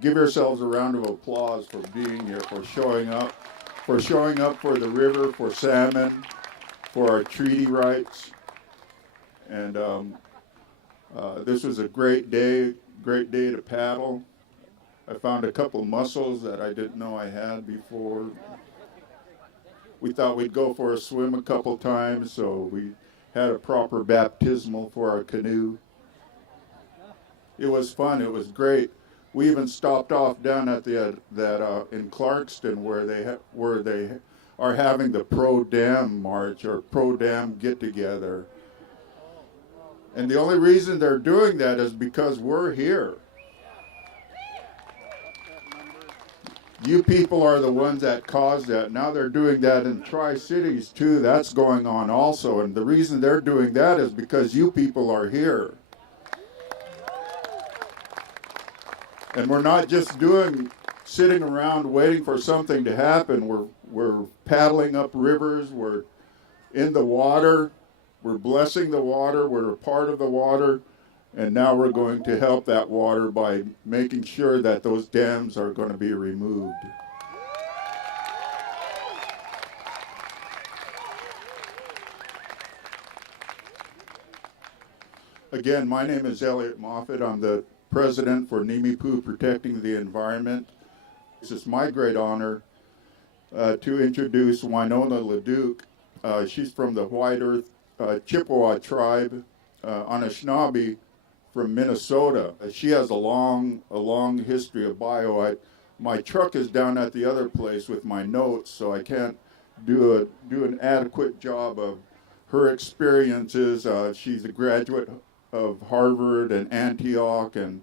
Give yourselves a round of applause for being here, for showing up for the river, for salmon, for our treaty rights. And this was a great day to paddle. I found a couple mussels that I didn't know I had before. We thought we'd go for a swim a couple times, so we had a proper baptismal for our canoe. It was fun. It was great. We even stopped off down at the in Clarkston where they are having the pro dam march or pro dam get together. And the only reason they're doing that is because we're here. You people are the ones that caused that. Now they're doing that in Tri-Cities too. That's going on also. And the reason they're doing that is because you people are here. And we're not just sitting around waiting for something to happen. We're paddling up rivers. We're in the water. We're blessing the water. We're a part of the water. And now we're going to help that water by making sure that those dams are going to be removed. Again, my name is Elliot Moffat. I'm the president for Nimiipuu Protecting the Environment. It's my great honor to introduce Winona LaDuke. She's from the White Earth Chippewa tribe, Anishinaabe, from Minnesota. She has a long history of bio. My truck is down at the other place with my notes, so I can't do an adequate job of her experiences. She's a graduate of Harvard and Antioch, and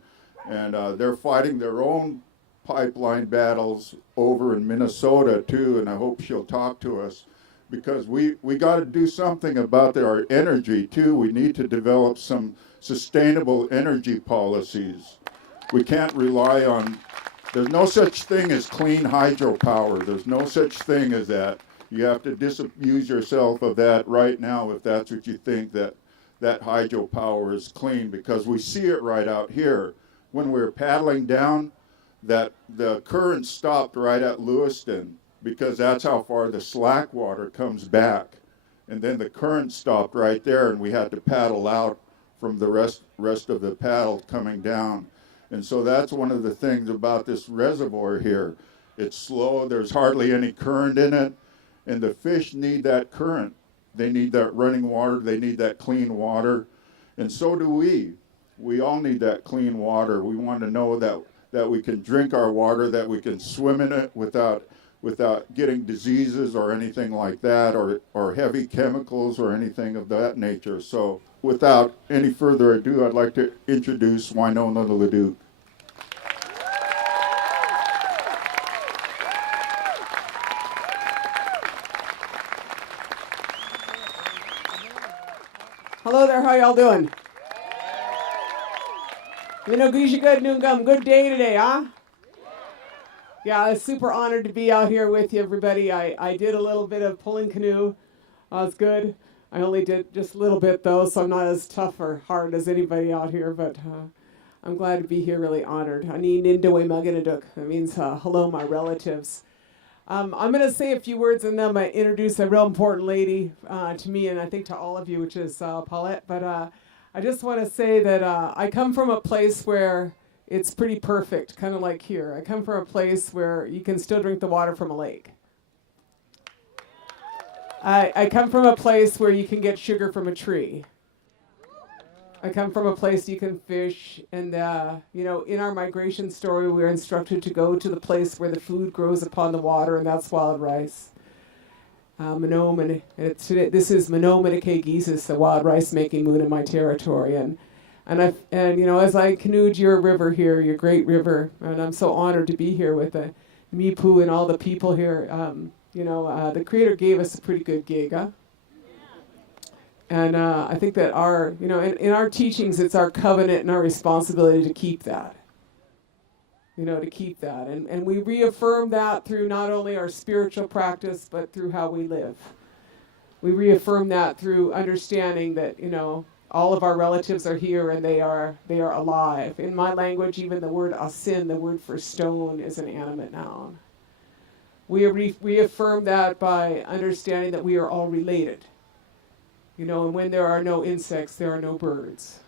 they're fighting their own pipeline battles over in Minnesota too, and I hope she'll talk to us, because we got to do something about our energy too. We need to develop some sustainable energy policies. We can't rely on, there's no such thing as clean hydropower. There's no such thing as that. You have to disabuse yourself of that right now if that's what you think, that hydropower is clean, because we see it right out here. When we were paddling down, that the current stopped right at Lewiston, because that's how far the slack water comes back. And then the current stopped right there, and we had to paddle out from the rest of the paddle coming down. And so that's one of the things about this reservoir here. It's slow, there's hardly any current in it, and the fish need that current. They need that running water, they need that clean water, and so do we. We all need that clean water. We want to know that we can drink our water, that we can swim in it without getting diseases or anything like that, or heavy chemicals or anything of that nature. So without any further ado, I'd like to introduce Winona LaDuke. Hello there, how y'all doing? Good day today, huh? Yeah, I was super honored to be out here with you, everybody. I did a little bit of pulling canoe. It was good. I only did just a little bit, though, so I'm not as tough or hard as anybody out here, but I'm glad to be here, really honored. Ani Nindawe Maganaduk. That means hello, my relatives. I'm going to say a few words, and then I'm going to introduce a real important lady to me, and I think to all of you, which is Paulette. But I just want to say that I come from a place where it's pretty perfect, kind of like here. I come from a place where you can still drink the water from a lake. I come from a place where you can get sugar from a tree. I come from a place you can fish, and in our migration story, we were instructed to go to the place where the food grows upon the water, and that's wild rice. This is Manomanike Gises, the wild rice making moon in my territory, and as I canoed your river here, your great river, and I'm so honored to be here with the Nimiipuu and all the people here. The Creator gave us a pretty good gig, huh? And I think that in our teachings, it's our covenant and our responsibility to keep that. And we reaffirm that through not only our spiritual practice, but through how we live. We reaffirm that through understanding that, All of our relatives are here, and they are alive. In my language, even the word asin, the word for stone, is an animate noun. We reaffirm that by understanding that we are all related. And when there are no insects, there are no birds.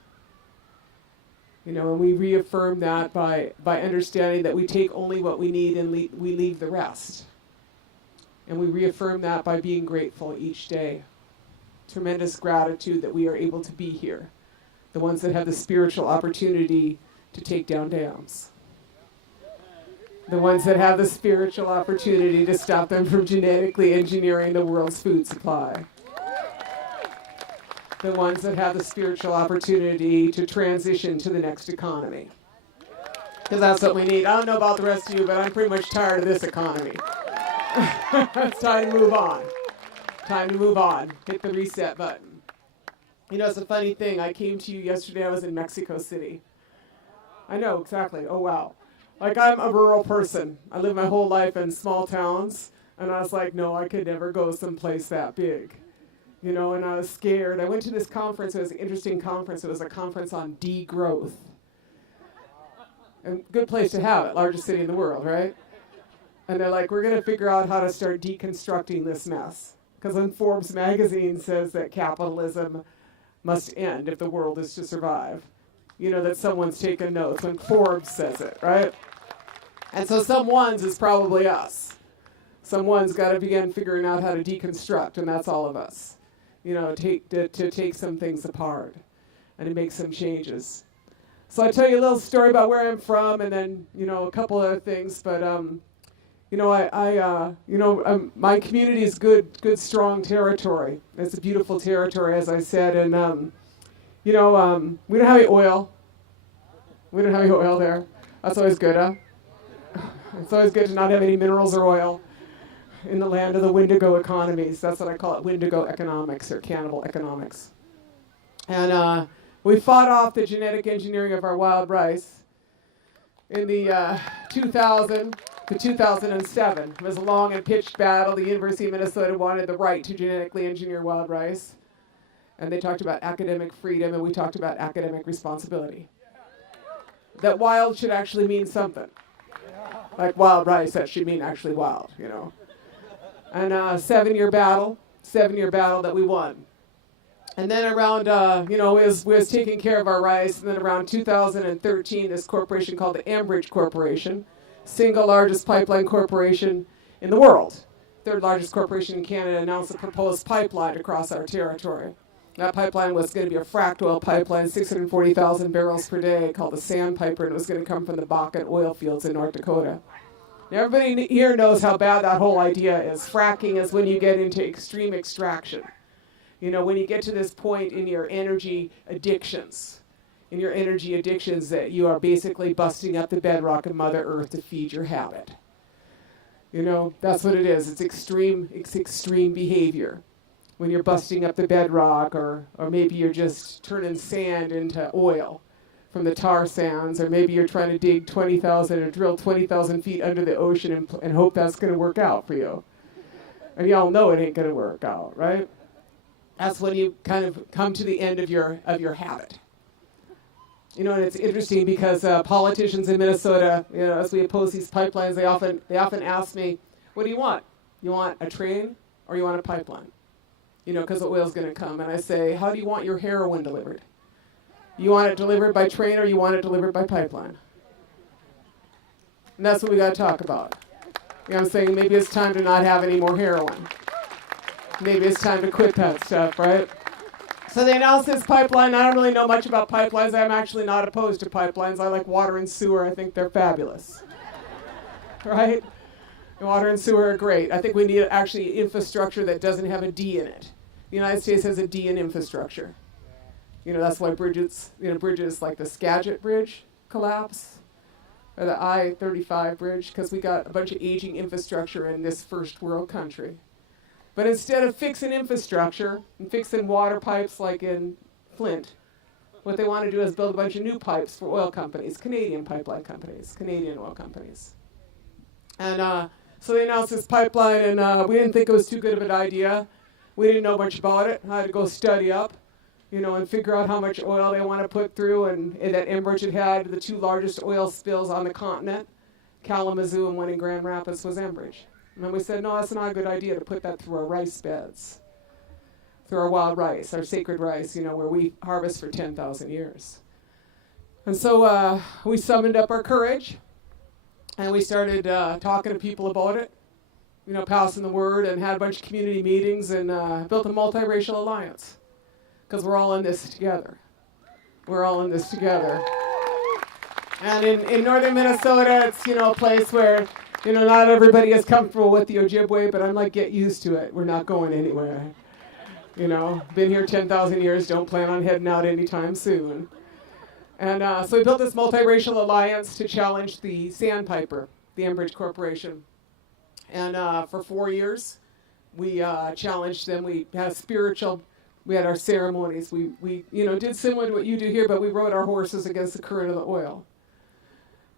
And we reaffirm that by understanding that we take only what we need and we leave the rest. And we reaffirm that by being grateful each day. Tremendous gratitude that we are able to be here. The ones that have the spiritual opportunity to take down dams. The ones that have the spiritual opportunity to stop them from genetically engineering the world's food supply. The ones that have the spiritual opportunity to transition to the next economy. Because that's what we need. I don't know about the rest of you, but I'm pretty much tired of this economy. It's time to move on. Time to move on. Hit the reset button. It's a funny thing. I came to you yesterday. I was in Mexico City. I know, exactly. Oh, wow. Like, I'm a rural person. I lived my whole life in small towns. And I was like, no, I could never go someplace that big. And I was scared. I went to this conference. It was an interesting conference. It was a conference on degrowth. And good place to have it. Largest city in the world, right? And they're like, we're going to figure out how to start deconstructing this mess. Because when Forbes magazine says that capitalism must end if the world is to survive, that someone's taken notes when Forbes says it, right? And so someone's is probably us. Someone's got to begin figuring out how to deconstruct, and that's all of us. To take some things apart and to make some changes. So I tell you a little story about where I'm from, and then, a couple other things, but my community is good, strong territory. It's a beautiful territory, as I said, and we don't have any oil. We don't have any oil there. That's always good, huh? It's always good to not have any minerals or oil in the land of the Wendigo economies. That's what I call it, Wendigo economics or cannibal economics. And we fought off the genetic engineering of our wild rice in the 2000 to 2007. It was a long and pitched battle. The University of Minnesota wanted the right to genetically engineer wild rice. And they talked about academic freedom, and we talked about academic responsibility. That wild should actually mean something. Like wild rice, that should mean actually wild, And 7-year battle that we won. And then around, we was taking care of our rice, and then around 2013, this corporation called the Ambridge Corporation, single largest pipeline corporation in the world, third largest corporation in Canada, announced a proposed pipeline across our territory. That pipeline was going to be a fracked oil pipeline, 640,000 barrels per day, called the Sandpiper, and it was going to come from the Bakken oil fields in North Dakota. Now, everybody here knows how bad that whole idea is. Fracking is when you get into extreme extraction. When you get to this point in your energy addictions, that you are basically busting up the bedrock of Mother Earth to feed your habit. That's what it is. It's extreme behavior. When you're busting up the bedrock, or maybe you're just turning sand into oil from the tar sands, or maybe you're trying to dig 20,000 or drill 20,000 feet under the ocean and hope that's going to work out for you. And y'all know it ain't going to work out, right? That's when you kind of come to the end of your habit. And it's interesting because politicians in Minnesota, as we oppose these pipelines, they often ask me, what do you want? You want a train or you want a pipeline? Because the oil's going to come. And I say, how do you want your heroin delivered? You want it delivered by train or you want it delivered by pipeline? And that's what we got to talk about. I'm saying maybe it's time to not have any more heroin. Maybe it's time to quit that stuff, right? So they announced this pipeline. I don't really know much about pipelines. I'm actually not opposed to pipelines. I like water and sewer. I think they're fabulous. Right? Water and sewer are great. I think we need actually infrastructure that doesn't have a D in it. The United States has a D in infrastructure. That's why bridges like the Skagit Bridge collapse, or the I-35 bridge, because we got a bunch of aging infrastructure in this first world country. But instead of fixing infrastructure and fixing water pipes like in Flint, what they want to do is build a bunch of new pipes for oil companies, Canadian pipeline companies, Canadian oil companies. And so they announced this pipeline, and we didn't think it was too good of an idea. We didn't know much about it. I had to go study up. and figure out how much oil they want to put through. And at Enbridge, it had the two largest oil spills on the continent, Kalamazoo and one in Grand Rapids was Enbridge. And then we said, no, that's not a good idea to put that through our rice beds, through our wild rice, our sacred rice, where we harvest for 10,000 years. And so we summoned up our courage, and we started talking to people about it, passing the word, and had a bunch of community meetings, and built a multiracial alliance. Because we're all in this together. We're all in this together. And in northern Minnesota, it's, a place where, not everybody is comfortable with the Ojibwe, but I'm like, get used to it. We're not going anywhere. Been here 10,000 years, don't plan on heading out anytime soon. And so we built this multiracial alliance to challenge the Sandpiper, the Enbridge Corporation. And for 4 years, we challenged them. We had our ceremonies. We did similar to what you do here, but we rode our horses against the current of the oil.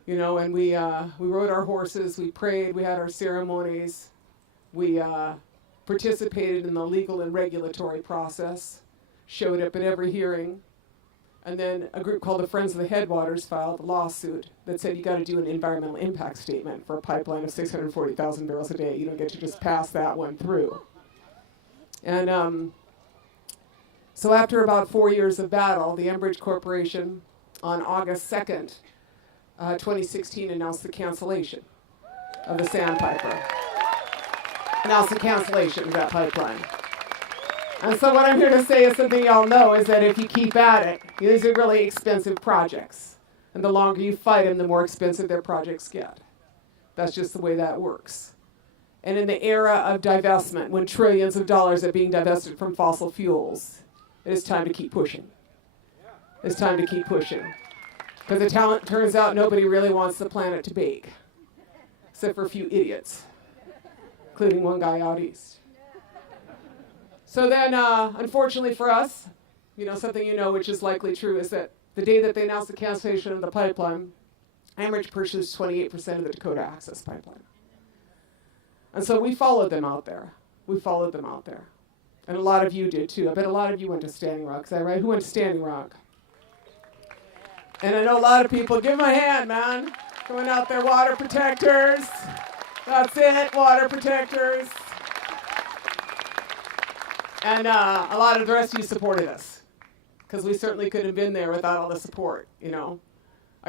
And we rode our horses, we prayed, we had our ceremonies, we participated in the legal and regulatory process, showed up at every hearing, and then a group called the Friends of the Headwaters filed a lawsuit that said you got to do an environmental impact statement for a pipeline of 640,000 barrels a day. You don't get to just pass that one through. And so after about 4 years of battle, the Enbridge Corporation on August 2nd, 2016 announced the cancellation of the Sandpiper. Announced the cancellation of that pipeline. And so what I'm here to say is something y'all know is that if you keep at it, these are really expensive projects. And the longer you fight them, the more expensive their projects get. That's just the way that works. And in the era of divestment, when trillions of dollars are being divested from fossil fuels, it is time to keep pushing. It's time to keep pushing. Because it turns out nobody really wants the planet to bake, except for a few idiots, including one guy out east. So then, unfortunately for us, something which is likely true, is that the day that they announced the cancellation of the pipeline, Enbridge purchased 28% of the Dakota Access Pipeline. And so we followed them out there. And a lot of you did too. I bet a lot of you went to Standing Rock. Is that right? Who went to Standing Rock? And I know a lot of people, give them a hand, man. Going out there, water protectors. That's it, water protectors. And a lot of the rest of you supported us, because we certainly couldn't have been there without all the support, I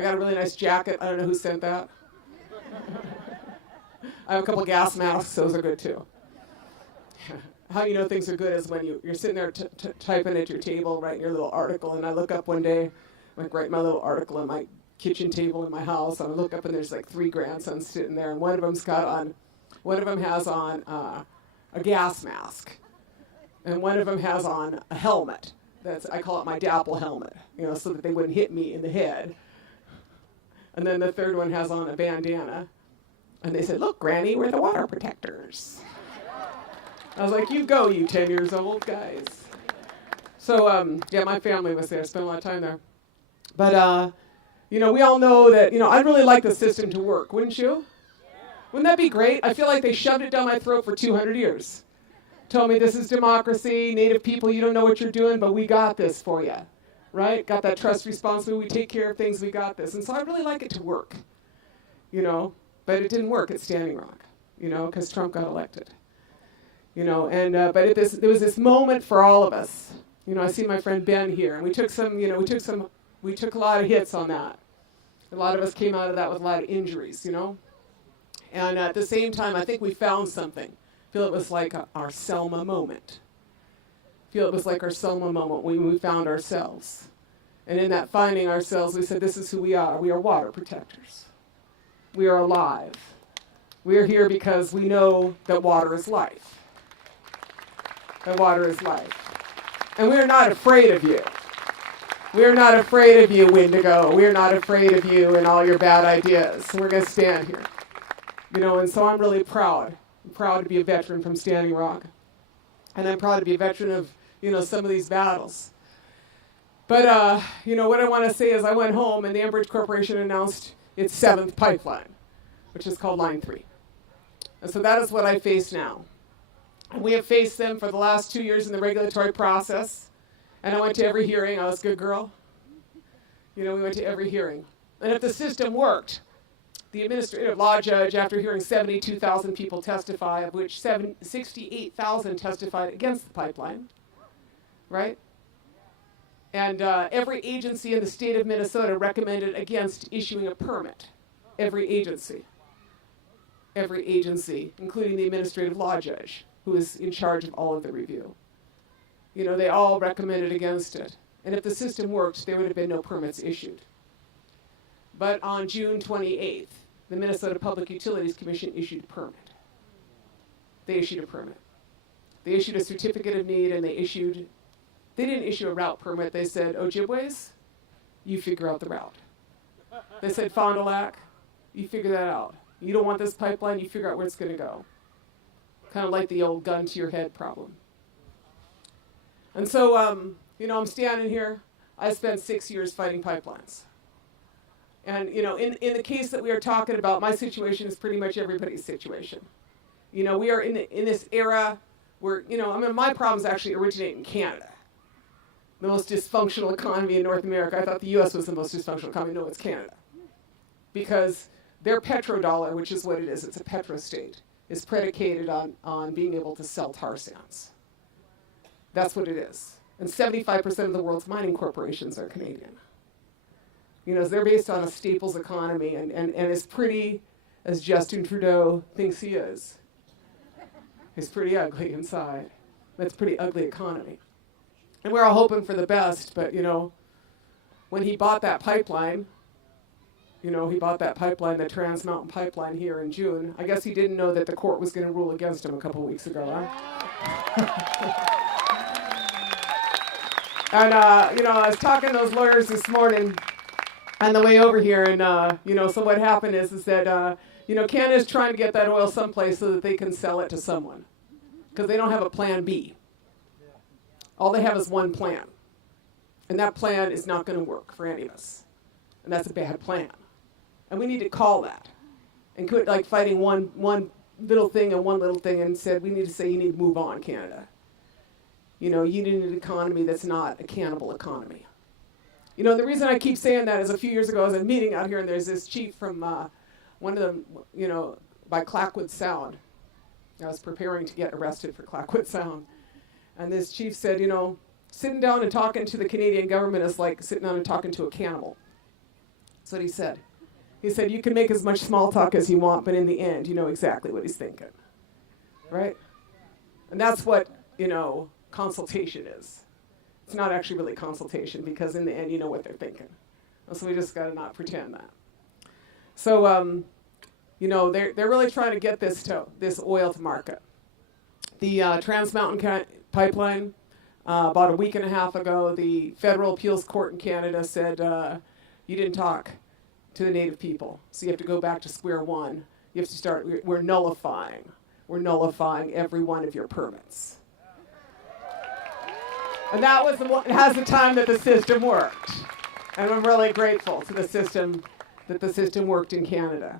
got a really nice jacket. I don't know who sent that. I have a couple gas masks. Those are good, too. How you know things are good is when you're sitting there typing at your table, writing your little article, and I look up one day, write my little article on my kitchen table in my house, and I look up and there's 3 grandsons sitting there, and one of them has on a gas mask, and one of them has on a helmet. I call it my dapple helmet, so that they wouldn't hit me in the head. And then the third one has on a bandana, and they said, "Look, Granny, we're the water protectors." I was like, you go, you 10 years old guys. So, my family was there, spent a lot of time there. But, we all know that, I'd really like the system to work, wouldn't you? Wouldn't that be great? I feel like they shoved it down my throat for 200 years. Told me this is democracy, Native people, you don't know what you're doing, but we got this for you, right? Got that trust responsibility, we take care of things, we got this. And so I'd really like it to work, but it didn't work at Standing Rock, because Trump got elected. But there was this moment for all of us. I see my friend Ben here, and we took a lot of hits on that. A lot of us came out of that with a lot of injuries, And at the same time, I think we found something. I feel it was like our Selma moment. When we found ourselves. And in that finding ourselves, we said, this is who we are. We are water protectors. We are alive. We are here because we know that water is life. That water is life. And we are not afraid of you. We are not afraid of you, Wendigo. We are not afraid of you and all your bad ideas. So we're going to stand here. And so I'm really proud. I'm proud to be a veteran from Standing Rock. And I'm proud to be a veteran of, some of these battles. But, what I want to say is I went home and the Enbridge Corporation announced its 7th pipeline, which is called Line 3. And so that is what I face now. And we have faced them for the last 2 years in the regulatory process. And I went to every hearing. I was a good girl. We went to every hearing. And if the system worked, the administrative law judge, after hearing 72,000 people testify, of which 68,000 testified against the pipeline, right? And every agency in the state of Minnesota recommended against issuing a permit. Every agency, including the administrative law judge, who is in charge of all of the review. They all recommended against it. And if the system worked, there would have been no permits issued. But on June 28th, the Minnesota Public Utilities Commission issued a permit. They issued a permit. They issued a certificate of need, and they didn't issue a route permit. They said, Ojibways, you figure out the route. They said, Fond du Lac, you figure that out. You don't want this pipeline, you figure out where it's going to go. Kind of like the old gun to your head problem. And so, I'm standing here. I spent 6 years fighting pipelines. And, in the case that we are talking about, my situation is pretty much everybody's situation. We are in this era where, my problems actually originate in Canada. The most dysfunctional economy in North America. I thought the U.S. was the most dysfunctional economy. No, it's Canada. Because their petrodollar, which is what it is, it's a petrostate, is predicated on being able to sell tar sands. That's what it is. And 75% of the world's mining corporations are Canadian. They're based on a staples economy, and as pretty as Justin Trudeau thinks he is, he's pretty ugly inside. That's a pretty ugly economy. And we're all hoping for the best, but, when he bought that pipeline, the Trans Mountain Pipeline here in June, I guess he didn't know that the court was going to rule against him a couple weeks ago, huh? And, I was talking to those lawyers this morning on the way over here, and, so what happened is that, Canada's trying to get that oil someplace so that they can sell it to someone, because they don't have a plan B. All they have is one plan, and that plan is not going to work for any of us, and that's a bad plan. And we need to call that, and quit like fighting one little thing and said, we need to say, you need to move on, Canada. You need an economy that's not a cannibal economy. The reason I keep saying that is a few years ago I was at a meeting out here, and there's this chief from one of them, by Clackwood Sound. I was preparing to get arrested for Clackwood Sound. And this chief said, sitting down and talking to the Canadian government is like sitting down and talking to a cannibal. That's what he said. He said, you can make as much small talk as you want, but in the end, you know exactly what he's thinking. Right? And that's what, consultation is. It's not actually really consultation, because in the end, you know what they're thinking. So we just got to not pretend that. So, they're really trying to get this oil to market. The Trans Mountain Pipeline, about a week and a half ago, the Federal Appeals Court in Canada said, you didn't talk to the Native people, so you have to go back to square one. You have to start, we're nullifying every one of your permits. And that was the time that the system worked. And I'm really grateful to the system, that the system worked in Canada.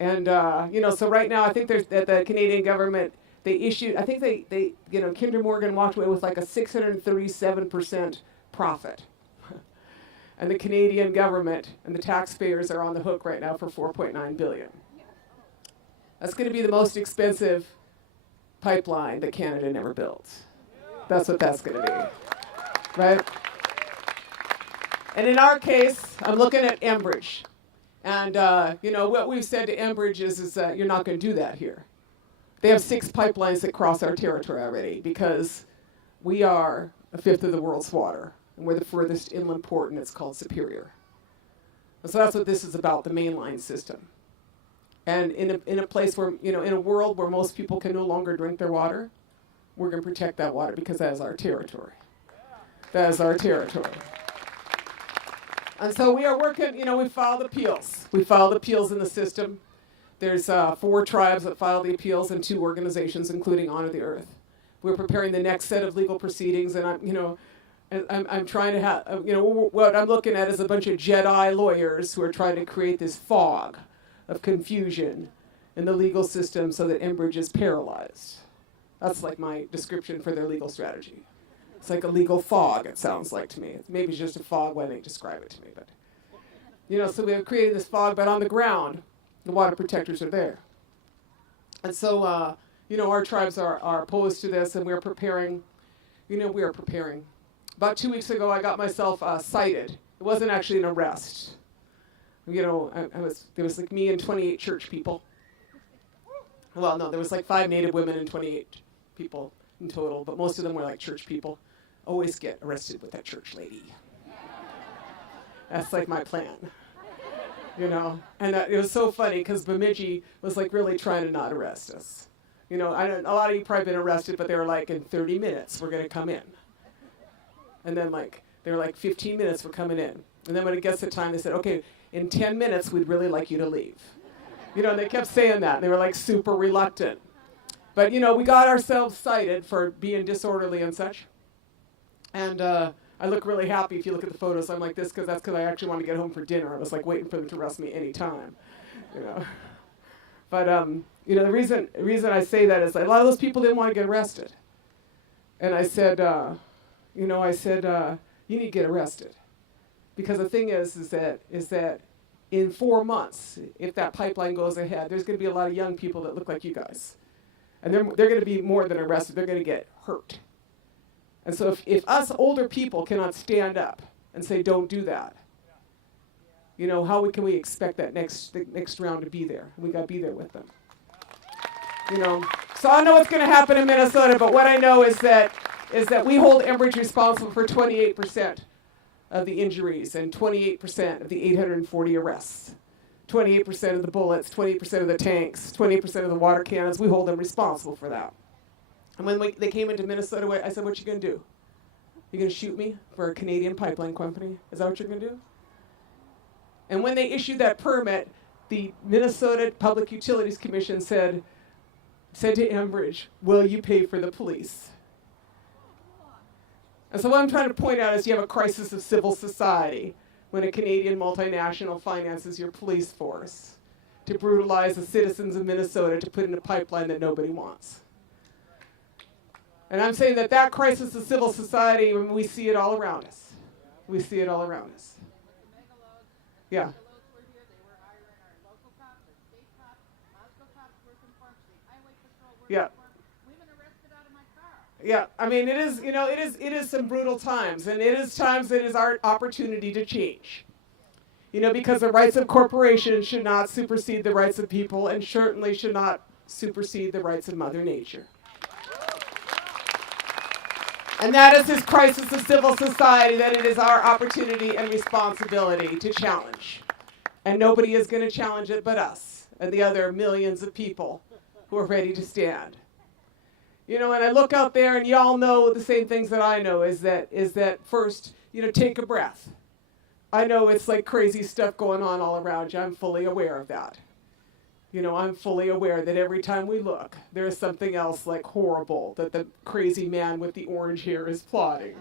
And, so right now, I think there's, that the Canadian government, they issued, I think they Kinder Morgan walked away with like a 637% profit. And the Canadian government and the taxpayers are on the hook right now for $4.9 billion. That's going to be the most expensive pipeline that Canada never built. That's what that's going to be, right? And in our case, I'm looking at Enbridge. And, what we've said to Enbridge is that you're not going to do that here. They have 6 pipelines that cross our territory already, because we are a fifth of the world's water. And we're the furthest inland port, and it's called Superior. And so that's what this is about, the mainline system. And in a place where, in a world where most people can no longer drink their water, we're going to protect that water, because that is our territory. That is our territory. And so we are working, we filed appeals. We filed appeals in the system. There's 4 tribes that filed the appeals and 2 organizations, including Honor the Earth. We're preparing the next set of legal proceedings, and I'm trying to have, what I'm looking at is a bunch of Jedi lawyers who are trying to create this fog of confusion in the legal system so that Enbridge is paralyzed. That's like my description for their legal strategy. It's like a legal fog, it sounds like to me. Maybe it's just a fog when they describe it to me. But, so we have created this fog, but on the ground, the water protectors are there. And so, our tribes are opposed to this, and we're preparing. About 2 weeks ago, I got myself cited. It wasn't actually an arrest. There was like me and 28 church people. Well, no, there was like 5 Native women and 28 people in total, but most of them were like church people. Always get arrested with that church lady. That's like my plan. And it was so funny because Bemidji was like really trying to not arrest us. A lot of you probably been arrested, but they were like, in 30 minutes, we're going to come in. And then they were like, 15 minutes, we're coming in. And then when it gets to time, they said, okay, in 10 minutes, we'd really like you to leave. And they kept saying that. And they were like super reluctant. But, we got ourselves cited for being disorderly and such. And I look really happy if you look at the photos. I'm like this because I actually wanted to get home for dinner. I was like waiting for them to arrest me any time. But, the reason I say that is a lot of those people didn't want to get arrested. And I said, you need to get arrested. Because the thing is that in 4 months, if that pipeline goes ahead, there's going to be a lot of young people that look like you guys. And they're going to be more than arrested. They're going to get hurt. And so if us older people cannot stand up and say, don't do that, how can we expect the next round to be there? We got to be there with them. So I don't know what's going to happen in Minnesota, but what I know is that we hold Enbridge responsible for 28% of the injuries and 28% of the 840 arrests. 28% of the bullets, 20% of the tanks, 20% of the water cannons. We hold them responsible for that. And when they came into Minnesota, I said, what you going to do? You going to shoot me for a Canadian pipeline company? Is that what you're going to do? And when they issued that permit, the Minnesota Public Utilities Commission said to Enbridge, will you pay for the police? And so what I'm trying to point out is you have a crisis of civil society when a Canadian multinational finances your police force to brutalize the citizens of Minnesota to put in a pipeline that nobody wants. And I'm saying that crisis of civil society, we see it all around us. We see it all around us. Yeah. Yeah. Yeah, I mean, it is some brutal times, and it is times that is our opportunity to change. Because the rights of corporations should not supersede the rights of people, and certainly should not supersede the rights of Mother Nature. And that is this crisis of civil society that it is our opportunity and responsibility to challenge. And nobody is going to challenge it but us and the other millions of people who are ready to stand. And I look out there, and y'all know the same things that I know, is that first, take a breath. I know it's like crazy stuff going on all around you. I'm fully aware of that. I'm fully aware that every time we look, there's something else like horrible that the crazy man with the orange hair is plotting.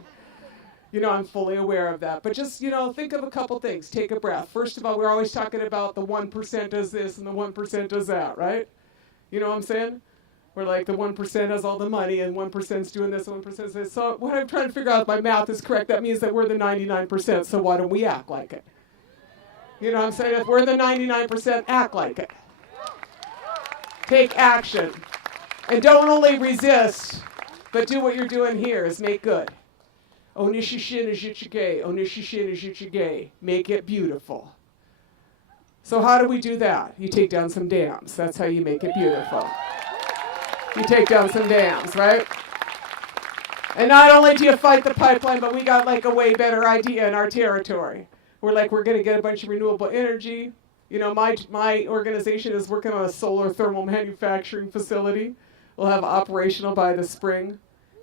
I'm fully aware of that. But just, think of a couple things. Take a breath. First of all, we're always talking about the 1% does this and the 1% does that, right? You know what I'm saying? We're like the 1% has all the money and 1%'s doing this and 1% is this. So what I'm trying to figure out if my math is correct, that means that we're the 99%, so why don't we act like it? You know what I'm saying? If we're the 99%, act like it. Take action. And don't only resist, but do what you're doing here is make good. Onishishin ijichige, onishishin ijichige. Make it beautiful. So how do we do that? You take down some dams. That's how you make it beautiful. You take down some dams, right? And not only do you fight the pipeline, but we got like a way better idea in our territory. We're going to get a bunch of renewable energy. My organization is working on a solar thermal manufacturing facility. We'll have operational by the spring.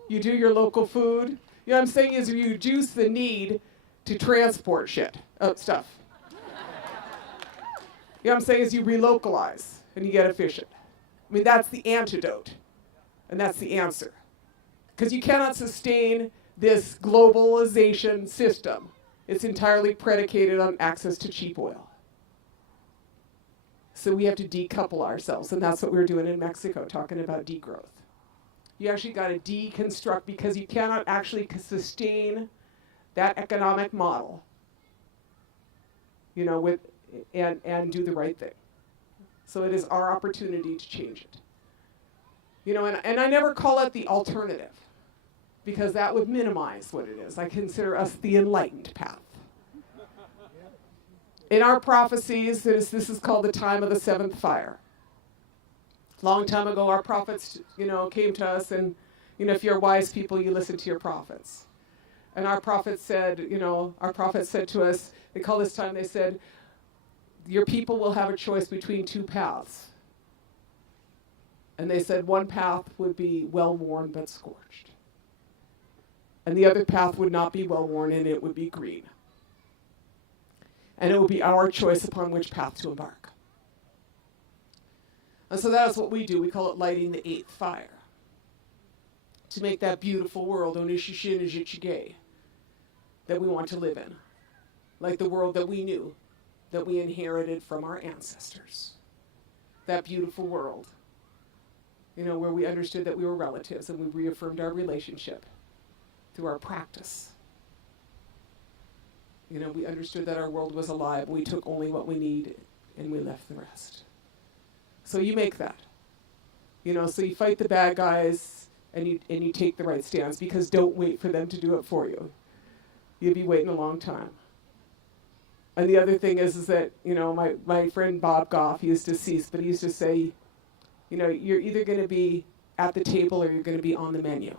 You do your local food. What I'm saying is you reduce the need to transport stuff. What I'm saying is you relocalize and you get efficient. I mean, that's the antidote. And that's the answer. Because you cannot sustain this globalization system. It's entirely predicated on access to cheap oil. So we have to decouple ourselves, and that's what we're doing in Mexico, talking about degrowth. You actually got to deconstruct, because you cannot actually sustain that economic model, with and do the right thing. So it is our opportunity to change it. And I never call it the alternative, because that would minimize what it is. I consider us the enlightened path. In our prophecies, this is called the time of the seventh fire. Long time ago, our prophets, came to us, and, if you're wise people, you listen to your prophets. And our prophets said, to us, they call this time, they said, your people will have a choice between two paths. And they said one path would be well-worn but scorched. And the other path would not be well-worn, and it would be green. And it would be our choice upon which path to embark. And so that is what we do. We call it lighting the eighth fire. To make that beautiful world, Onishishinajitchige, that we want to live in. Like the world that we knew, that we inherited from our ancestors. That beautiful world, where we understood that we were relatives, and we reaffirmed our relationship through our practice. We understood that our world was alive. We took only what we need, and we left the rest. So you make that. So you fight the bad guys, and you take the right stance, because don't wait for them to do it for you. You'll be waiting a long time. And the other thing is that, my friend Bob Goff, he used to cease, but he used to say, you're either going to be at the table or you're going to be on the menu.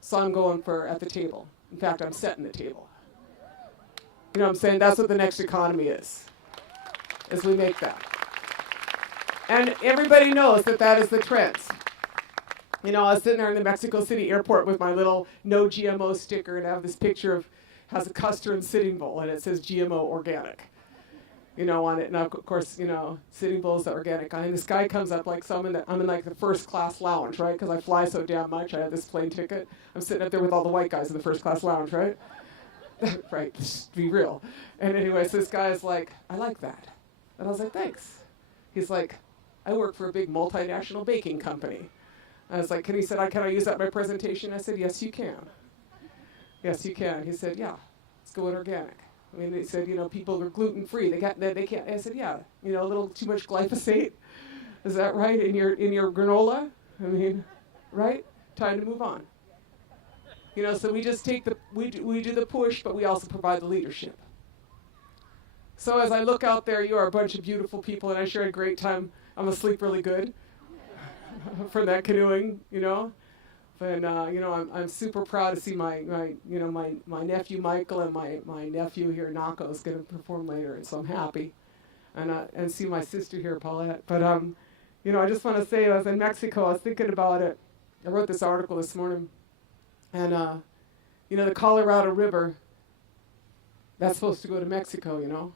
So I'm going for at the table. In fact, I'm setting the table. You know what I'm saying? That's what the next economy is we make that. And everybody knows that is the trends. I was sitting there in the Mexico City airport with my little no GMO sticker, and I have this picture has a custard Sitting Bull, and it says GMO organic, on it. And of course, Sitting Bull is the organic guy. And this guy comes up I'm in like the first class lounge, right? Because I fly so damn much. I have this plane ticket. I'm sitting up there with all the white guys in the first class lounge, right? Right, just be real. And anyway, so this guy is like, I like that. And I was like, thanks. He's like, I work for a big multinational baking company. I was like, can I use that in my presentation? I said, yes, you can. Yes, you can. He said, yeah, let's go with organic. I mean, they said, people are gluten-free. They can't. I said, yeah, a little too much glyphosate. Is that right? In your granola? I mean, right? Time to move on. So we just we do the push, but we also provide the leadership. So as I look out there, you are a bunch of beautiful people, and I sure had a great time. I'm asleep really good from that canoeing, But I'm super proud to see my nephew Michael and my nephew here Nako is going to perform later, and so I'm happy, and see my sister here Paulette. But I just want to say, I was in Mexico. I was thinking about it. I wrote this article this morning, and the Colorado River, that's supposed to go to Mexico,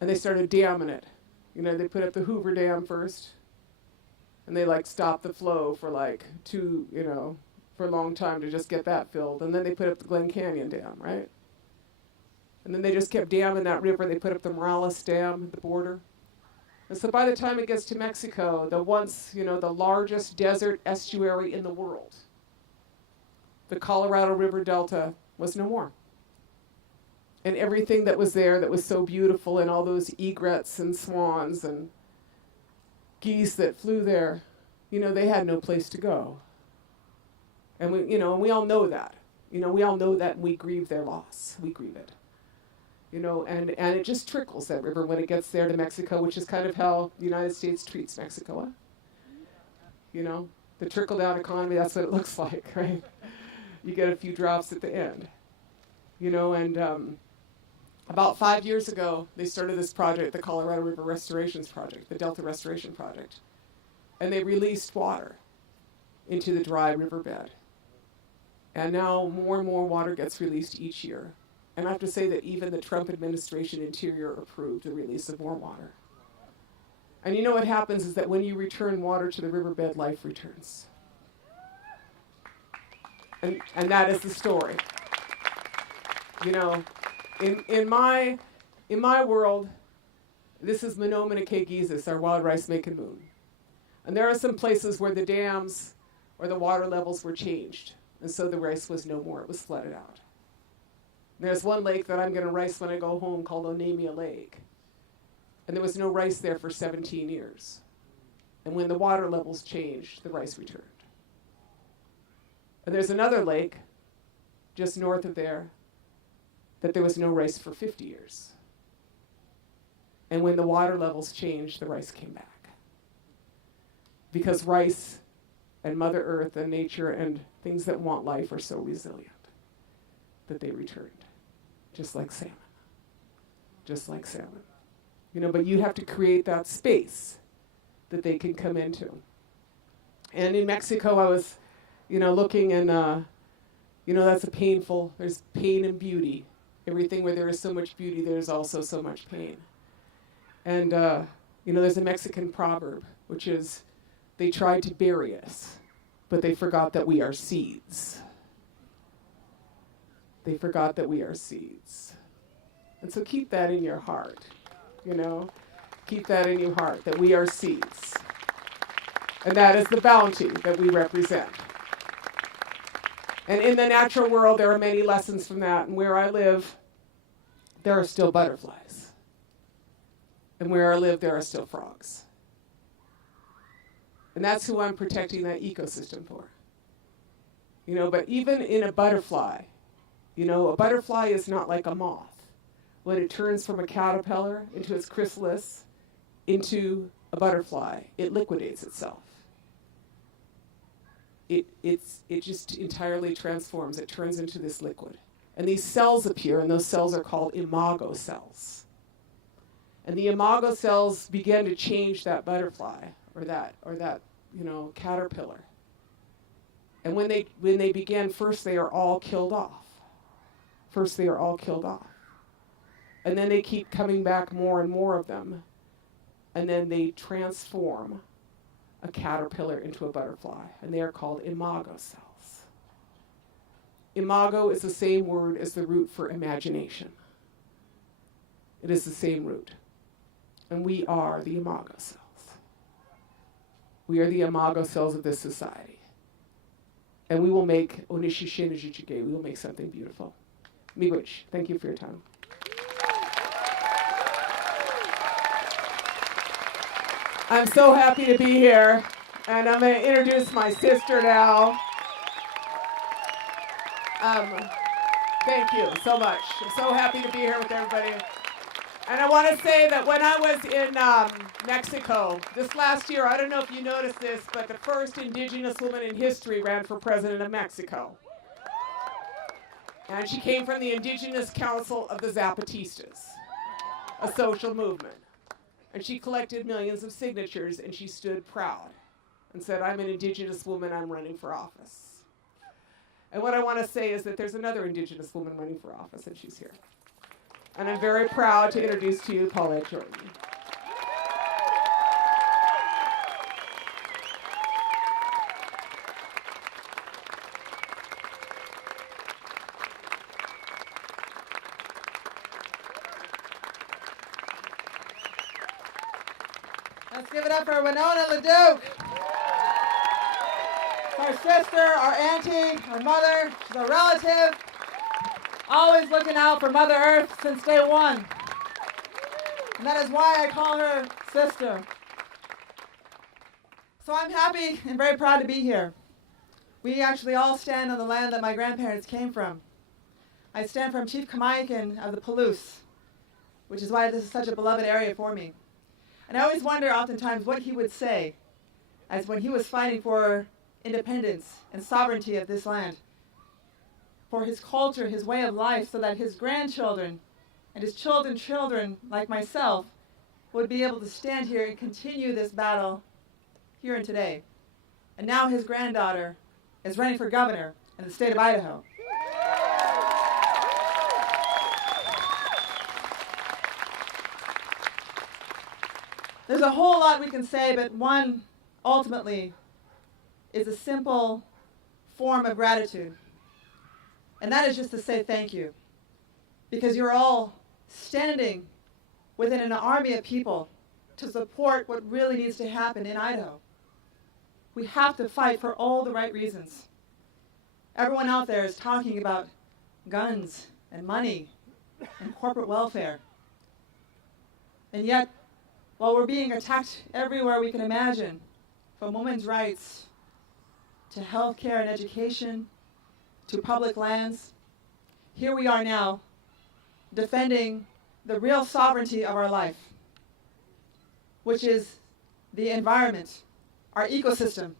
and they started damming it. They put up the Hoover Dam first. And they stopped the flow for for a long time to just get that filled. And then they put up the Glen Canyon Dam, right? And then they just kept damming that river. They put up the Morales Dam at the border. And so by the time it gets to Mexico, the largest desert estuary in the world, the Colorado River Delta, was no more. And everything that was there that was so beautiful, and all those egrets and swans and geese that flew there, they had no place to go. And we all know that. We all know that, and we grieve their loss. We grieve it. And it just trickles, that river, when it gets there to Mexico, which is kind of how the United States treats Mexico. The trickle-down economy, that's what it looks like, right? You get a few drops at the end. And about 5 years ago, they started this project, the Colorado River Restorations Project, the Delta Restoration Project. And they released water into the dry riverbed. And now more and more water gets released each year. And I have to say that even the Trump administration Interior approved the release of more water. And what happens is that when you return water to the riverbed, life returns. And that is the story. In my world, this is Menominee Jesus, our wild rice making moon. And there are some places where the dams or the water levels were changed. And so the rice was no more. It was flooded out. And there's one lake that I'm going to rice when I go home called Onamia Lake. And there was no rice there for 17 years. And when the water levels changed, the rice returned. And there's another lake just north of there that there was no rice for 50 years. And when the water levels changed, the rice came back. Because rice and Mother Earth and nature and things that want life are so resilient that they returned. Just like salmon. Just like salmon. But you have to create that space that they can come into. And in Mexico, I was, looking and, that's there's pain and beauty. Everything where there is so much beauty, there's also so much pain. And, there's a Mexican proverb, which is, they tried to bury us, but they forgot that we are seeds. They forgot that we are seeds. And so keep that in your heart, Keep that in your heart, that we are seeds. And that is the bounty that we represent. And in the natural world, there are many lessons from that. And where I live, there are still butterflies. And where I live, there are still frogs. And that's who I'm protecting that ecosystem for. But even in a butterfly, a butterfly is not like a moth. When it turns from a caterpillar into its chrysalis, into a butterfly, it liquidates itself. It just entirely transforms. It turns into this liquid. And these cells appear, and those cells are called imago cells. And the imago cells begin to change that butterfly or that caterpillar. And when they begin, first they are all killed off. And then they keep coming back more and more of them. And then they transform a caterpillar into a butterfly. And they are called imago cells. Imago is the same word as the root for imagination. It is the same root. And we are the imago cells. We are the imago cells of this society. And we will make Onishishinajijige. We will make something beautiful. Miigwech, thank you for your time. I'm so happy to be here, and I'm going to introduce my sister now. Thank you so much. I'm so happy to be here with everybody. And I want to say that when I was in Mexico this last year, I don't know if you noticed this, but the first indigenous woman in history ran for president of Mexico. And she came from the Indigenous Council of the Zapatistas, a social movement. And she collected millions of signatures, and she stood proud and said, I'm an indigenous woman, I'm running for office. And what I want to say is that there's another indigenous woman running for office, and she's here. And I'm very proud to introduce to you Paulette Jordon. Let's give it up for Winona LaDuke. Our sister, our auntie, our mother, she's a relative. Always looking out for Mother Earth since day one. And that is why I call her sister. So I'm happy and very proud to be here. We actually all stand on the land that my grandparents came from. I stand from Chief Kamaikan of the Palouse, which is why this is such a beloved area for me. And I always wonder oftentimes what he would say as when he was fighting for independence and sovereignty of this land, for his culture, his way of life, so that his grandchildren and his children like myself would be able to stand here and continue this battle here and today. And now his granddaughter is running for governor in the state of Idaho. There's a whole lot we can say, but one ultimately is a simple form of gratitude. And that is just to say thank you. Because you're all standing within an army of people to support what really needs to happen in Idaho. We have to fight for all the right reasons. Everyone out there is talking about guns and money and corporate welfare. And yet, while we're being attacked everywhere we can imagine, from women's rights to health care and education to public lands, here we are now defending the real sovereignty of our life, which is the environment, our ecosystem,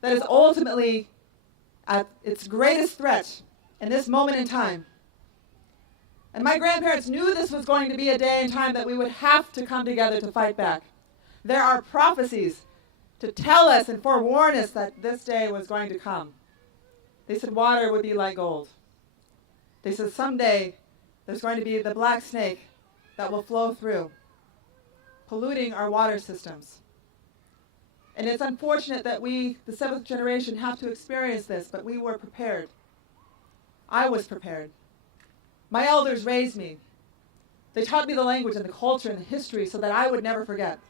that is ultimately at its greatest threat in this moment in time. And my grandparents knew this was going to be a day and time that we would have to come together to fight back. There are prophecies to tell us and forewarn us that this day was going to come. They said water would be like gold. They said someday there's going to be the black snake that will flow through, polluting our water systems. And it's unfortunate that we, the seventh generation, have to experience this, but we were prepared. I was prepared. My elders raised me. They taught me the language and the culture and the history so that I would never forget.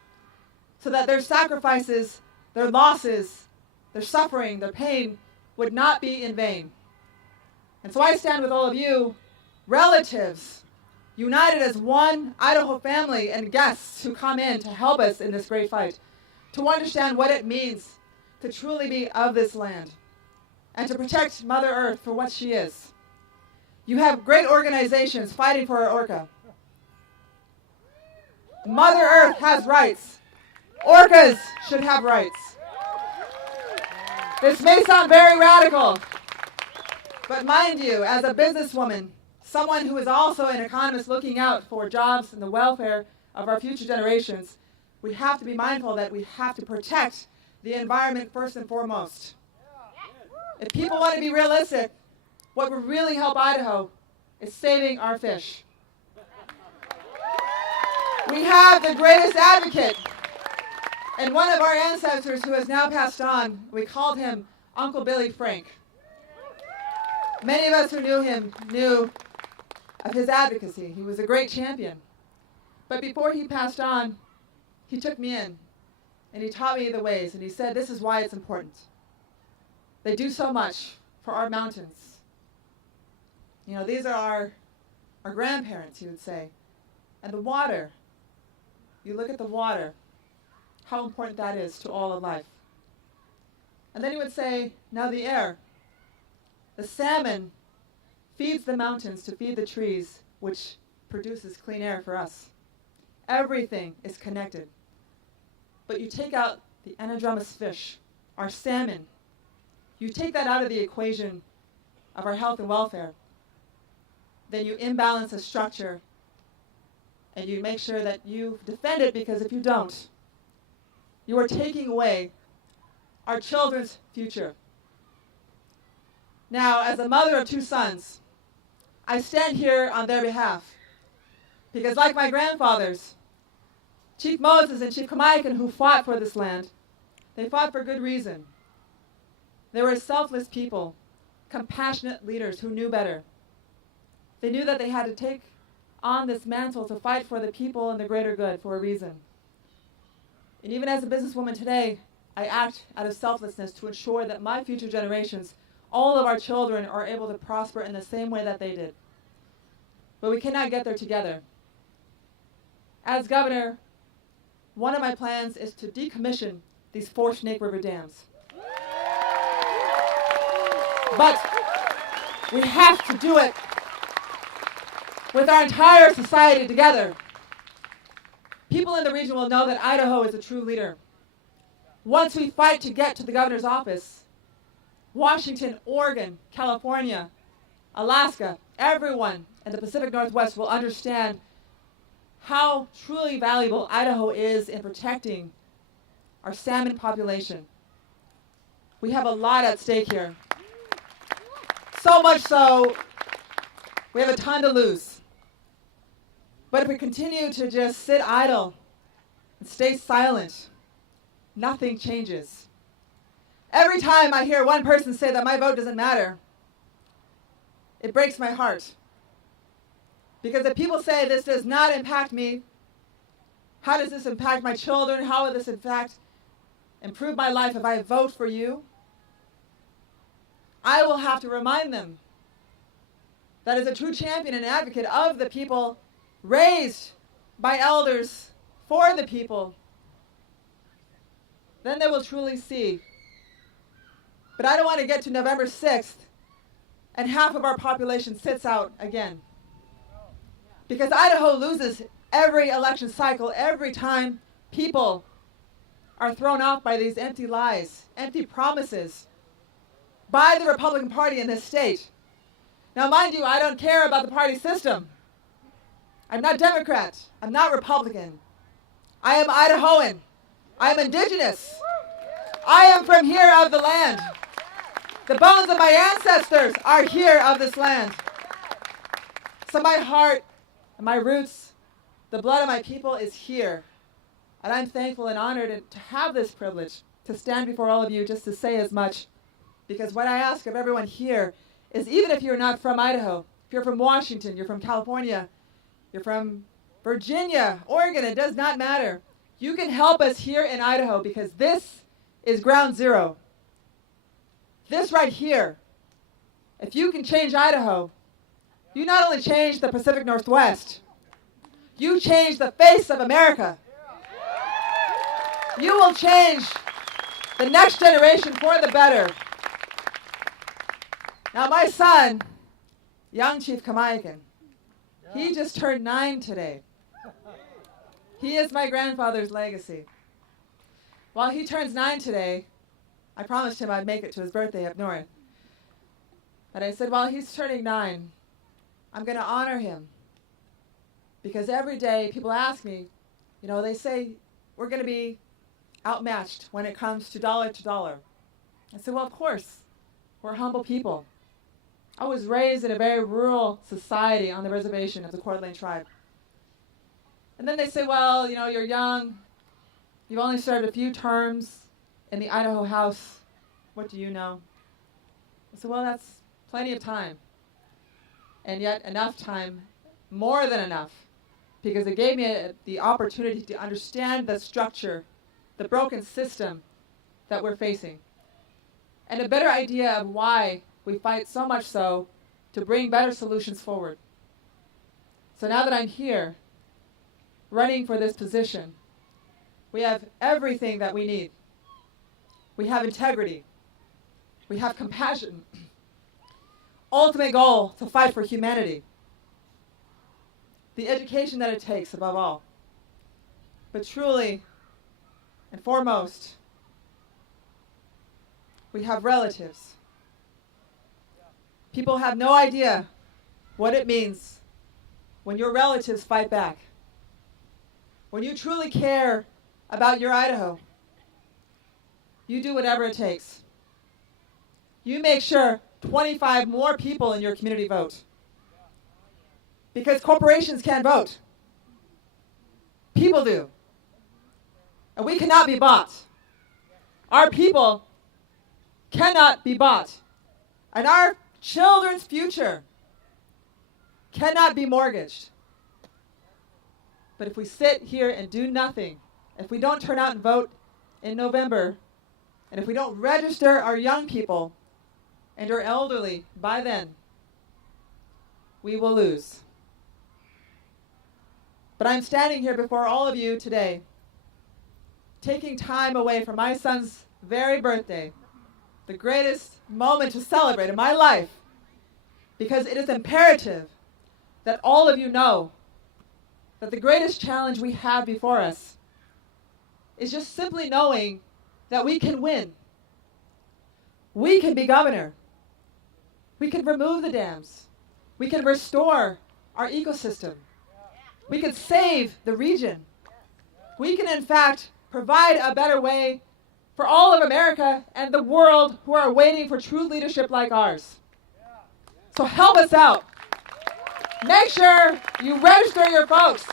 So that their sacrifices, their losses, their suffering, their pain would not be in vain. And so I stand with all of you, relatives, united as one Idaho family and guests who come in to help us in this great fight, to understand what it means to truly be of this land and to protect Mother Earth for what she is. You have great organizations fighting for our orca. Mother Earth has rights. Orcas should have rights. This may sound very radical, but mind you, as a businesswoman, someone who is also an economist looking out for jobs and the welfare of our future generations, we have to be mindful that we have to protect the environment first and foremost. If people want to be realistic, what would really help Idaho is saving our fish. We have the greatest advocate, and one of our ancestors who has now passed on, we called him Uncle Billy Frank. Many of us who knew him knew of his advocacy. He was a great champion. But before he passed on, he took me in, and he taught me the ways, and he said, this is why it's important. They do so much for our mountains. You know, these are our grandparents, he would say. And the water, you look at the water, how important that is to all of life. And then he would say, now the air. The salmon feeds the mountains to feed the trees, which produces clean air for us. Everything is connected. But you take out the anadromous fish, our salmon. You take that out of the equation of our health and welfare. Then you imbalance the structure and you make sure that you defend it, because if you don't, you are taking away our children's future. Now, as a mother of two sons, I stand here on their behalf because, like my grandfathers, Chief Moses and Chief Kamaikan, who fought for this land, they fought for good reason. They were selfless people, compassionate leaders who knew better. They knew that they had to take on this mantle to fight for the people and the greater good for a reason. And even as a businesswoman today, I act out of selflessness to ensure that my future generations, all of our children, are able to prosper in the same way that they did. But we cannot get there together. As governor, one of my plans is to decommission these 4 Snake River dams. But we have to do it with our entire society together. People in the region will know that Idaho is a true leader. Once we fight to get to the governor's office, Washington, Oregon, California, Alaska, everyone in the Pacific Northwest will understand how truly valuable Idaho is in protecting our salmon population. We have a lot at stake here. So much so, we have a ton to lose. But if we continue to just sit idle and stay silent, nothing changes. Every time I hear one person say that my vote doesn't matter, it breaks my heart. Because if people say this does not impact me, how does this impact my children? How will this impact improve my life if I vote for you, I will have to remind them that as a true champion and advocate of the people, raised by elders for the people, then they will truly see. But I don't want to get to November 6th and half of our population sits out again. Because Idaho loses every election cycle, every time people are thrown off by these empty lies, empty promises by the Republican Party in this state. Now, mind you, I don't care about the party system. I'm not Democrat. I'm not Republican. I am Idahoan. I am Indigenous. I am from here of the land. The bones of my ancestors are here of this land. So my heart and my roots, the blood of my people is here. And I'm thankful and honored to have this privilege to stand before all of you just to say as much. Because what I ask of everyone here is, even if you're not from Idaho, if you're from Washington, you're from California, you're from Virginia, Oregon, it does not matter. You can help us here in Idaho, because this is ground zero. This right here, if you can change Idaho, you not only change the Pacific Northwest, you change the face of America. You will change the next generation for the better. Now my son, young Chief Kamaikan, he just turned 9 today. He is my grandfather's legacy. While he turns 9 today, I promised him I'd make it to his birthday up north. But I said, while he's turning 9, I'm going to honor him. Because every day people ask me, they say, we're going to be outmatched when it comes to dollar. I said, well, of course. We're humble people. I was raised in a very rural society on the reservation of the Coeur d'Alene tribe. And then they say, well, you're young. You've only served a few terms in the Idaho House. What do you know? I said, well, that's plenty of time. And yet enough time, more than enough, because it gave me the opportunity to understand the structure, the broken system that we're facing, and a better idea of why we fight so much so to bring better solutions forward. So now that I'm here, running for this position, we have everything that we need. We have integrity. We have compassion. Ultimate goal to fight for humanity. The education that it takes, above all. But truly, and foremost, we have relatives. People have no idea what it means when your relatives fight back. When you truly care about your Idaho, you do whatever it takes. You make sure 25 more people in your community vote. Because corporations can't vote. People do. And we cannot be bought. Our people cannot be bought. And our children's future cannot be mortgaged. But if we sit here and do nothing, if we don't turn out and vote in November, and if we don't register our young people and our elderly by then, we will lose. But I'm standing here before all of you today, taking time away from my son's very birthday, the greatest moment to celebrate in my life, because it is imperative that all of you know that the greatest challenge we have before us is just simply knowing that we can win. We can be governor. We can remove the dams. We can restore our ecosystem. We can save the region. We can, in fact, provide a better way for all of America and the world who are waiting for true leadership like ours. So help us out. Make sure you register your folks.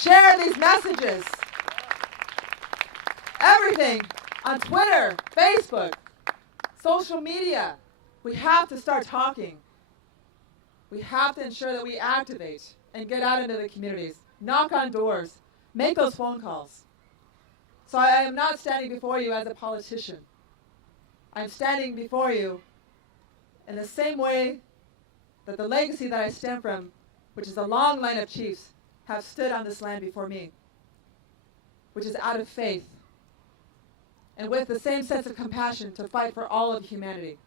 Share these messages. Everything on Twitter, Facebook, social media. We have to start talking. We have to ensure that we activate and get out into the communities. Knock on doors. Make those phone calls. So I am not standing before you as a politician. I'm standing before you in the same way that the legacy that I stem from, which is a long line of chiefs, have stood on this land before me, which is out of faith, and with the same sense of compassion to fight for all of humanity.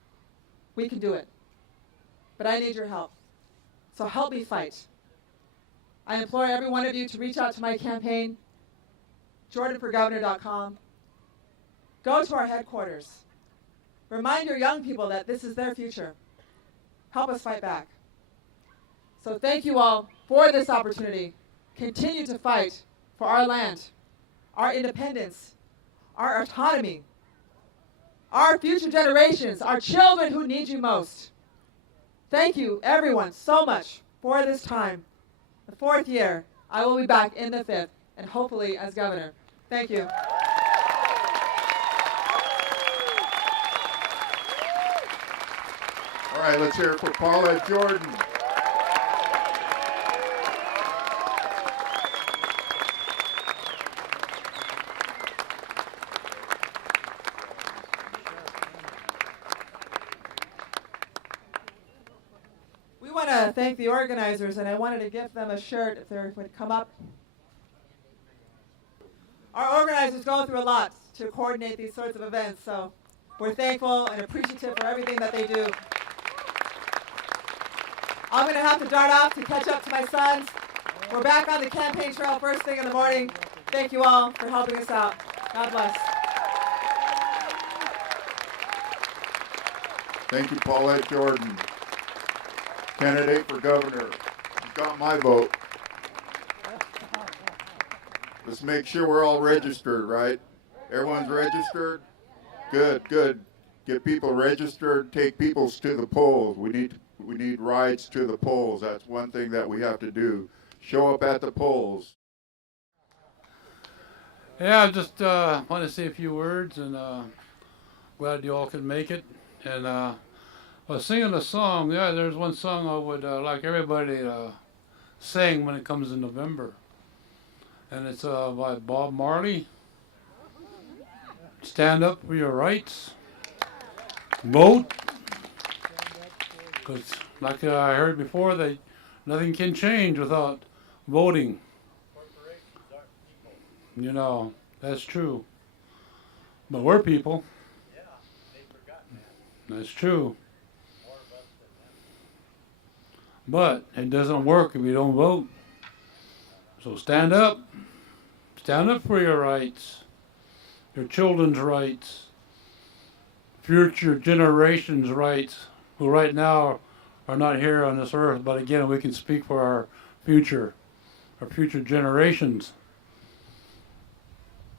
We can do it. But I need your help. So help me fight. I implore every one of you to reach out to my campaign, JordonForGovernor.com. Go to our headquarters. Remind your young people that this is their future. Help us fight back. So thank you all for this opportunity. Continue to fight for our land, our independence, our autonomy, our future generations, our children who need you most. Thank you, everyone, so much for this time. The 4th year, I will be back in the 5th, and hopefully as governor. Thank you. All right, let's hear it for Paulette Jordon. We want to thank the organizers, and I wanted to give them a shirt if they would come up. Our organizers go through a lot to coordinate these sorts of events, so we're thankful and appreciative for everything that they do. I'm going to have to dart off to catch up to my sons. We're back on the campaign trail first thing in the morning. Thank you all for helping us out. God bless. Thank you, Paulette Jordon, candidate for governor. You got my vote. Let's make sure we're all registered, right? Everyone's registered? Good, good. Get people registered, take people to the polls. We need rides to the polls. That's one thing that we have to do. Show up at the polls. Yeah, I just want to say a few words, and glad you all could make it. And I was singing a song. Yeah, there's one song I would like everybody to sing when it comes to November. And it's by Bob Marley. Stand up for your rights. Vote. Because like I heard before, nothing can change without voting. You know, that's true. But we're people. That's true. But it doesn't work if you don't vote. So stand up. Stand up for your rights. Your children's rights. Future generations' rights, who right now are not here on this earth, but again, we can speak for our future generations.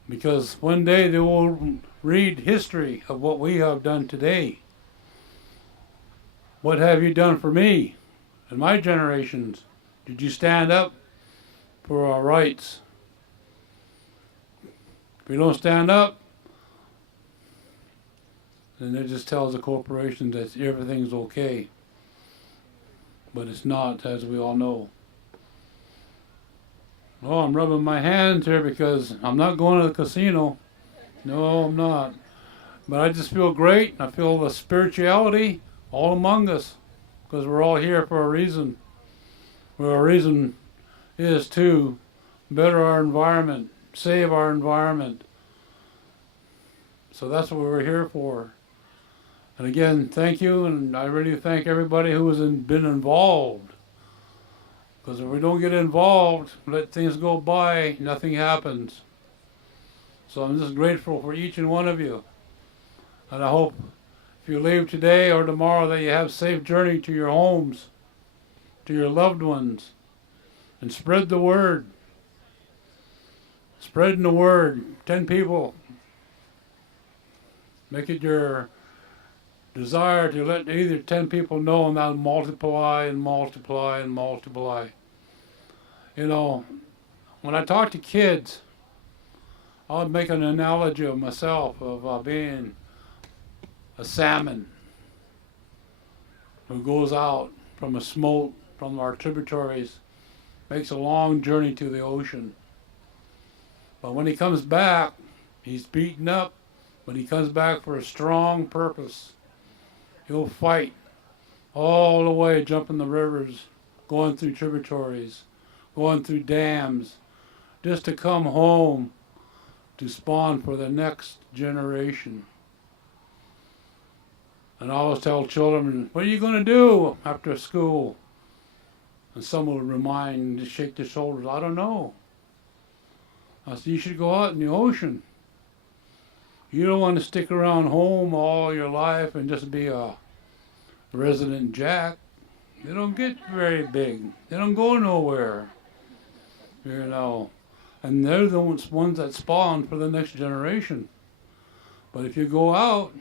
Because one day they will read history of what we have done today. What have you done for me and my generations? Did you stand up for our rights? If you don't stand up, then it just tells the corporations that everything's okay. But it's not, as we all know. Oh, I'm rubbing my hands here because I'm not going to the casino. No, I'm not. But I just feel great. I feel the spirituality all among us, because we're all here for a reason. Well, our reason is to better our environment, save our environment. So that's what we're here for. And again, thank you, and I really thank everybody who has been involved. Because if we don't get involved, let things go by, nothing happens. So I'm just grateful for each and one of you. And I hope if you leave today or tomorrow that you have a safe journey to your homes, to your loved ones, and spread the word. Spreading the word. 10 people. Make it your desire to let either 10 people know, and that'll multiply and multiply and multiply. You know, when I talk to kids, I'll make an analogy of myself of being a salmon who goes out from a smoke from our tributaries, makes a long journey to the ocean. But when he comes back, He's beaten up, but he comes back for a strong purpose. He'll fight all the way, jumping the rivers, going through tributaries, going through dams, just to come home to spawn for the next generation. And I always tell children, what are you going to do after school? And someone would remind, just shake their shoulders, I don't know. I said, you should go out in the ocean. You don't want to stick around home all your life and just be a resident jack. They don't get very big. They don't go nowhere. You know. And they're the ones that spawn for the next generation. But if you go out,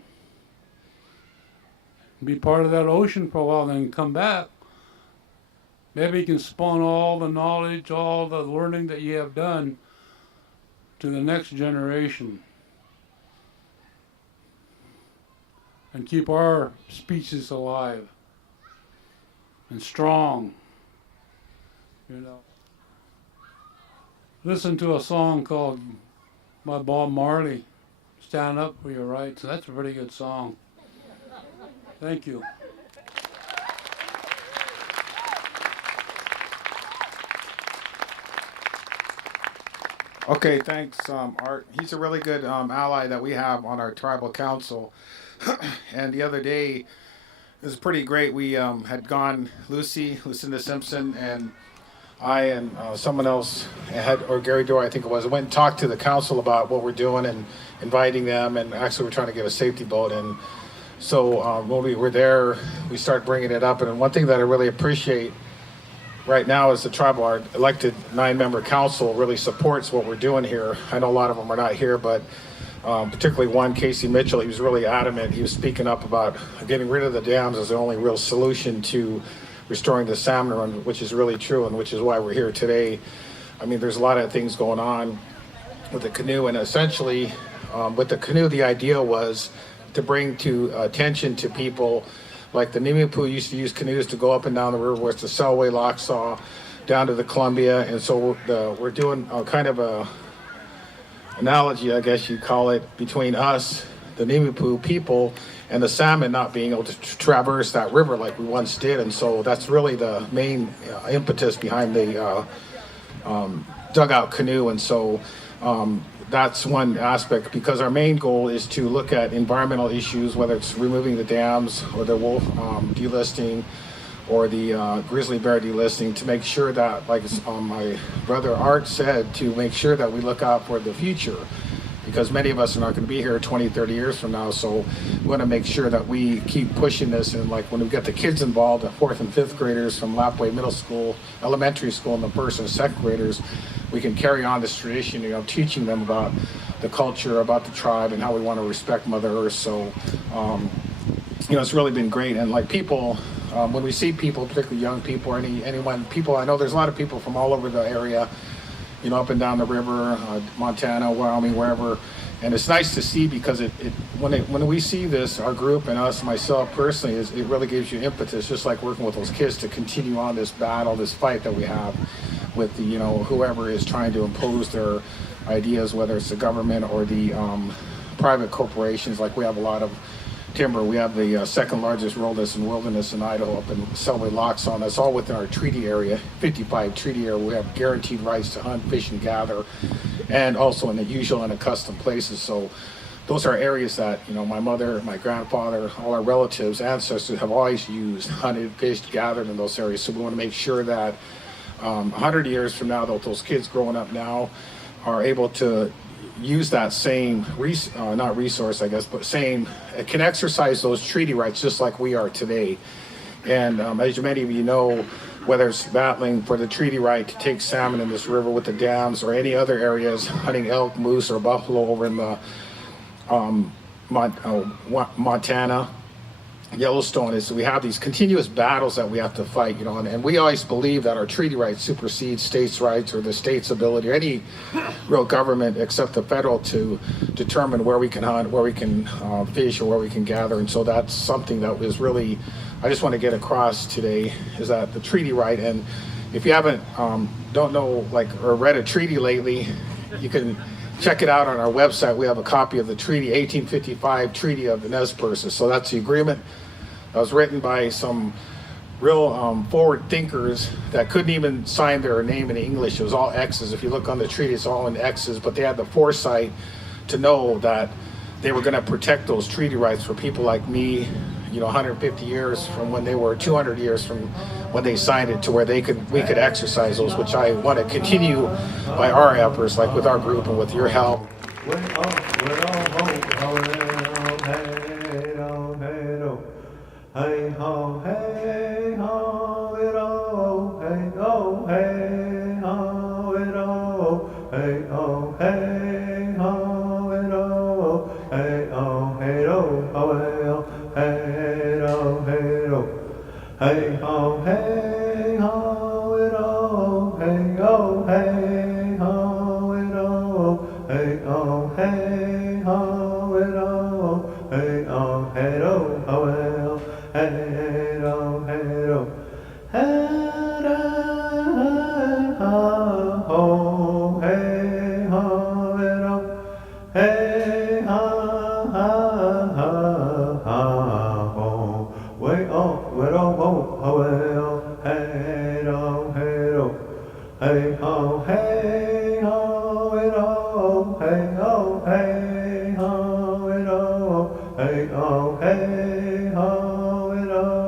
be part of that ocean for a while, then come back, maybe you can spawn all the knowledge, all the learning that you have done to the next generation. And keep our species alive and strong, you know. Listen to a song called by Bob Marley, Stand Up for Your Rights. That's a pretty good song. Thank you. Okay, thanks, Art. He's a really good ally that we have on our tribal council. And the other day, it was pretty great. We had gone, Lucinda Simpson, and I and someone else, or Gary Dorr, I think it was, went and talked to the council about what we're doing and inviting them. And actually, we're trying to get a safety boat. And so when we were there, we started bringing it up. And one thing that I really appreciate right now is the tribal, our elected 9-member council really supports what we're doing here. I know a lot of them are not here, but particularly one, Casey Mitchell, he was really adamant. He was speaking up about getting rid of the dams as the only real solution to restoring the salmon run, which is really true, and which is why we're here today. I mean, there's a lot of things going on with the canoe, and essentially with the canoe, the idea was to bring to attention to people like the Nimiipuu used to use canoes to go up and down the river, where it's the Selway, Locksaw, down to the Columbia. And so we're doing kind of a analogy, I guess you'd call it, between us, the Nimiipuu people, and the salmon not being able to traverse that river like we once did. And so that's really the main impetus behind the dugout canoe. And so that's one aspect, because our main goal is to look at environmental issues, whether it's removing the dams or the wolf delisting or the grizzly bear delisting, to make sure that, like my brother Art said, to make sure that we look out for the future, because many of us are not going to be here 20, 30 years from now. So we want to make sure that we keep pushing this. And like when we get the kids involved, the 4th and 5th graders from Lapway Middle School, elementary school, and the 1st and 2nd graders, we can carry on this tradition, you know, teaching them about the culture, about the tribe, and how we want to respect Mother Earth. So, you know, it's really been great. And like people, when we see people, particularly young people, or anyone, people, I know there's a lot of people from all over the area, you know, up and down the river, Montana, Wyoming, wherever. And it's nice to see, because when we see this, our group and us, myself personally, it really gives you impetus, just like working with those kids, to continue on this battle, this fight that we have with the, you know, whoever is trying to impose their ideas, whether it's the government or the private corporations. Like we have a lot of timber. We have the second largest wilderness in Idaho, up in Selway, Locksaw. That's all within our treaty area, 55 treaty area. We have guaranteed rights to hunt, fish, and gather, and also in the usual and accustomed places. So those are areas that, you know, my mother, my grandfather, all our relatives, ancestors have always used, hunted, fished, gathered in those areas. So we want to make sure that 100 years from now, those kids growing up now are able to use that same not resource, I guess, but same, can exercise those treaty rights just like we are today. And as many of you know, whether it's battling for the treaty right to take salmon in this river with the dams, or any other areas, hunting elk, moose, or buffalo over in the Montana, Yellowstone, is we have these continuous battles that we have to fight, you know, and we always believe that our treaty rights supersede states' rights, or the state's ability, or any real government except the federal, to determine where we can hunt, where we can fish, or where we can gather. And so that's something that was really, I just want to get across today, is that the treaty right. And if you haven't, don't know, like, or read a treaty lately, you can check it out on our website. We have a copy of the treaty, 1855 Treaty of the Nez Perces. So that's the agreement that was written by some real forward thinkers that couldn't even sign their name in English. It was all X's. If you look on the treaty, it's all in X's, but they had the foresight to know that they were going to protect those treaty rights for people like me, 150 years from when they were 200 years from when they signed it to where we could exercise those, which I want to continue by our efforts, like with our group and with your help. Hey ho, hey ho, it oh, hey oh, hey ho, it oh, hey oh, hey ho, it oh, hey oh, hey oh, oh well, hey oh, hey oh, hey ho, hey ho, it oh, hey ha ha ha ha ho, way oh, way oh, oh well, hey do, hey do, hey ho, hey ho, it oh, hey oh, hey ho, it oh, hey oh, hey ho, it oh.